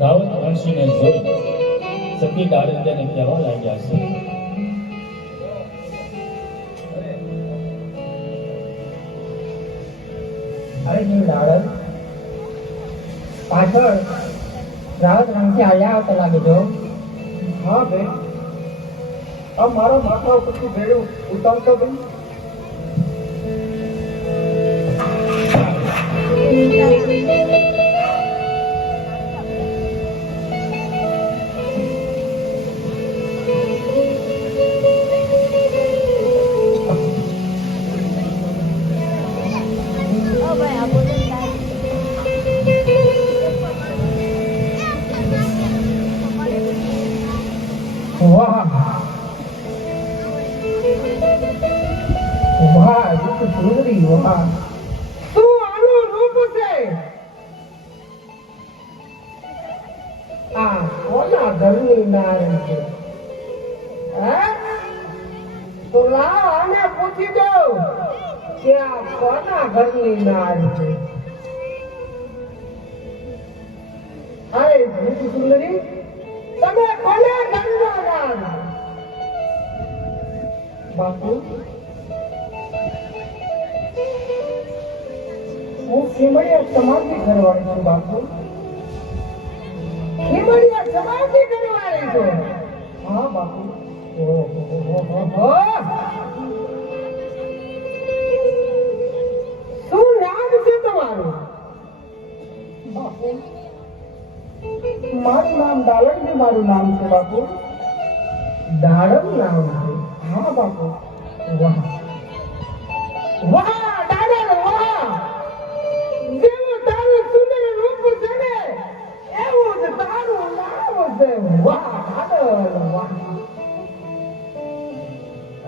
રાવત વંશીને જોઈ સતી દારિદ્ર્યને કહેવા લાગ્યા છે, અરે જીવ દાડલ પાછળ રાવત રંગથી આવ્યા આવતા લાગે છો. હા બેન, આ મારા માથા ઉપરથી ભેળું ઉતારતો બેન. વાહ વાહ, રૂપ સુંદરી, વાહ શું આનું રૂપ છે. આ કોના ઘરની નારી છે? હે? તો લાવ આને પૂછી દઉં કે આ કોના ઘરની નારી છે. અરે રૂપ સુંદરી, તમે કોના ઘરના નારી? બાપુ, હું ખીમડિયા સમાજની ઘરવાળી છું. બાપુ, ખીમડિયા સમાજની ઘરવાળી છું? હા બાપુ. શું નામ છે તમારું? બાપુ, મારું નામ દાલણજી મારું નામ છે બાપુ. દાડમ નામ છે? હા બાપુ. વાહ વાહ દાડમ, વાહ! જેવું તારું સુંદર રૂપ છે ને એવું જ તારું નામ છે. વાહ દાડમ, વાહ!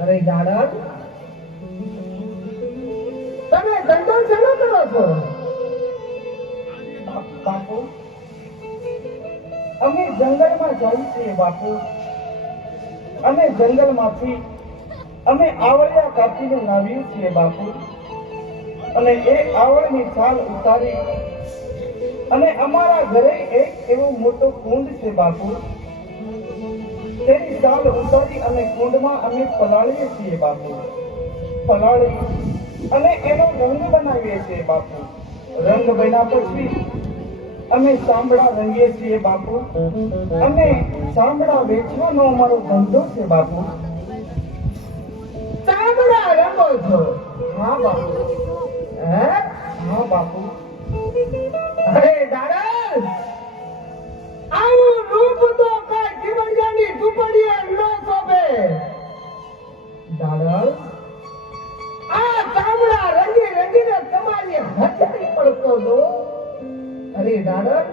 અરે દાડમ, તમે ધંધો શેનો કરો છો? બાપુ, અમે જંગલમાં જઈએ છીએ બાપુ. અમે જંગલમાંથી અમે આવળિયા કાપીને લાવીએ છીએ બાપુ. અને એ આવળની છાલ ઉતારી અને અમારા ઘરે એક એવો મોટો કુંડ છે બાપુ. તેની છાલ ઉતારી અને કુંડમાં અમે પલાળીએ છીએ બાપુ. પલાળી અને એનો રંગ બનાવીએ છીએ બાપુ. રંગ બન્યા પછી અમે ચામડા રંગીએ છીએ બાપુ. અને ચામડા વેચવાનો અમારો ધંધો છે બાપુ. ચામડા રંગો છો? હા બાપુ. હે? હા બાપુ. અરે દાડમ, આવું રૂપ તો કઈ ખીમડિયાની ઝૂંપડીએ ન શોભે. દાડમ, આ ચામડા રંગી રંગીને તમારી હથેળી પડતો હતો. અરે દાડમ,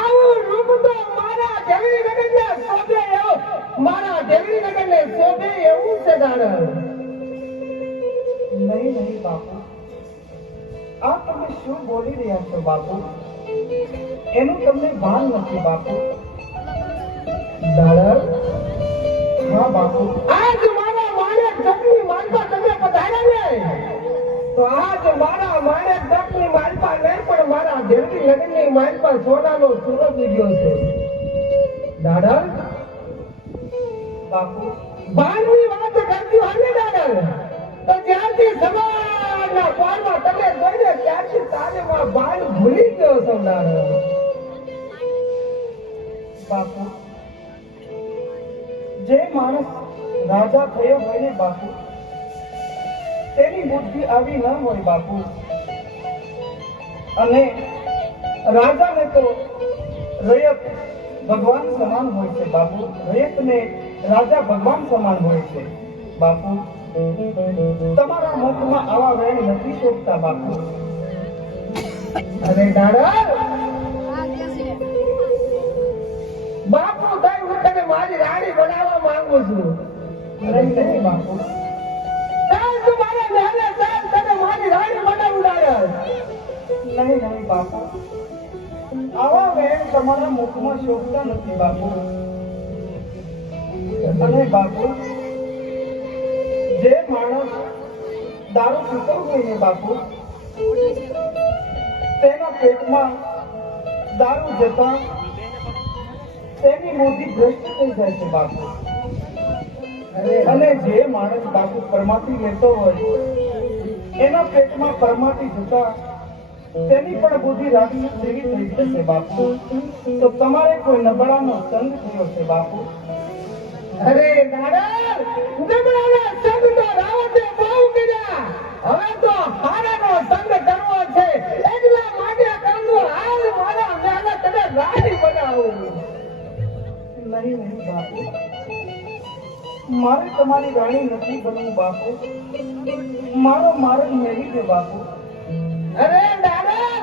આવું રૂપ તો મારા દેવરી નગરને શોભે એવું, મારા દેવરી નગરને શોભે એવું છે દાડમ. નહીં નહીં બાપુ, આ તમે શું બોલી રહ્યા છો બાપુ? એનું તમને ભાન નથી બાપુ. દાડમ, હા બાપુ. આજ મારા માણેક જગની માલપા તમે પધાર્યા ને, તો આજ મારા માણેક જગની માલપા નહીં પણ મારા દેવની લગ્નની માલપા સોનાનો સૂરજ ઉગ્યો છે. દાડમ, બાપુ, બાણની વાત કરતી હોય ને દાડમ, તો જ્યાંથી સવારના પોરમાં તમે જોઈને ત્યારથી તાલીમાં બાણ ભૂલી ગયો છો દાડમ. બાપુ, જે માણસ રાજા થયો હોય ને બાપુ, તેની બુદ્ધિ આવી ન હોય બાપુ. અને રાજાને તો રયત ભગવાન સમાન હોય છે બાપુ. રયતને રાજા ભગવાન સમાન હોય છે બાપુ. તમારા મુખમાં આવા વેણ નથી શોભતા બાપુ. અરે દાડમ, બાપુ થઈ હું તને મારી રાણી બનાવવા માંગુ છું. અરે નહીં બાપુ. ચાલ તું મારા મહેલે ચાલ, તને મારી રાણી બનાવું દાડમ. નહીં નહીં બાપુ, આવા વેણ તમારા મુખમાં શોભતા નથી બાપુ. અને બાપુ, જે માણસ દારૂ પીતો હોય ને બાપુ, તેના પેટમાં દારૂ જતા તેની બુદ્ધિ ભ્રષ્ટ થઈ જાય છે બાપુ. અને જે માણસ બાપુ પરમાથી લેતો હોય એના પેટમાં પરમાથી જતા તેની પણ બુદ્ધિ રાક્ષસ જેવી થઈ જશે બાપુ. તો તમારે કોઈ નબળાનો સંગ થયો છે બાપુ. અરે દાદા, નબળાના સંગ તો રાવતે બહુ કર્યા. હવે તો હારાનો સંગ કરવો છે. એટલા માટે કરજો હાલ મારા મહેલ તને રાણી બનાવું. નહીં નહીં બાપુ, મારે તમારી રાણી નથી બનવું બાપુ. મારો માર્ગ મેળવી દે બાપુ. અરે દાદા,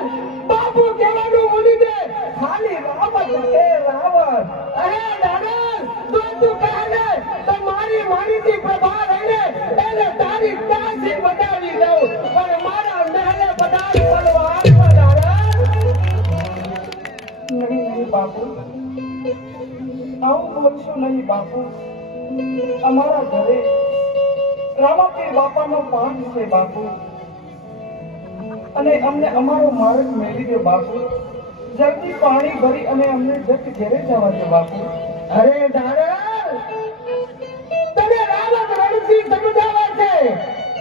બાપુ કહેવાનું ભૂલી દે. ખાલી રાવણ છે રાવણ. અરે દાદા, જો તું કહે ને તો મારી મારીથી પ્રભા રહીને એને તારી દાસી બનાવી દઉં. પણ મારા મહેલે બનાવી બનવા આવ્યો દાદા. નહીં નહીં બાપુ, આવું બોલશો નહીં બાપુ. અમારા ઘરે રામાપીર બાપાનો પાઠ છે બાપુ. અને અમને અમારો માર્ગ મેળવી દો બાપુ. જલ્દી પાણી ભરી અને અમને જટ ઘેરે જવા દો બાપુ. અરે દાદા, તને રાવણ રણથી સમજાવે છે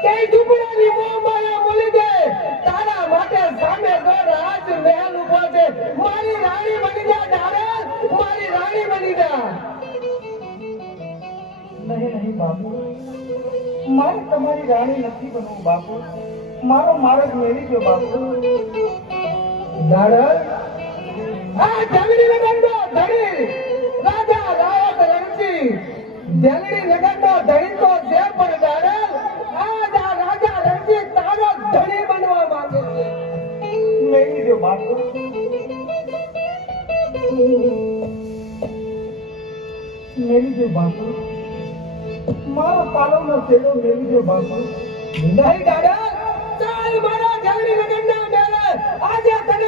કે ઝૂંપડાની મોહ માયા ભૂલી દે. તારા માટે સામે દોડ હાથ મહેલ ઉભો છે. મારી રાણી બની જા દાદા, મારી રાણી બની જા. નહીં નહીં બાપુ, મારે તમારી રાણી નથી બનવું બાપુ. મારો માર્ગ મેળવી દો બાપુ. દાદા, આ જંગલી લગનનો ધણી રાજા રાવત રણજી. જંગલી લગનનો ધણી તો છે પણ દાદા, આ રાજા રણજી તારો ધણી બનવા માંગે છે. મેળવી દો બાપુ. મેળવી દો બાપુ. મારો પાલવનો શેડો મેળવી દો બાપુ. નહીં દાદા, ચાલ મારા જંગલી લગનના મેળે. આજે તને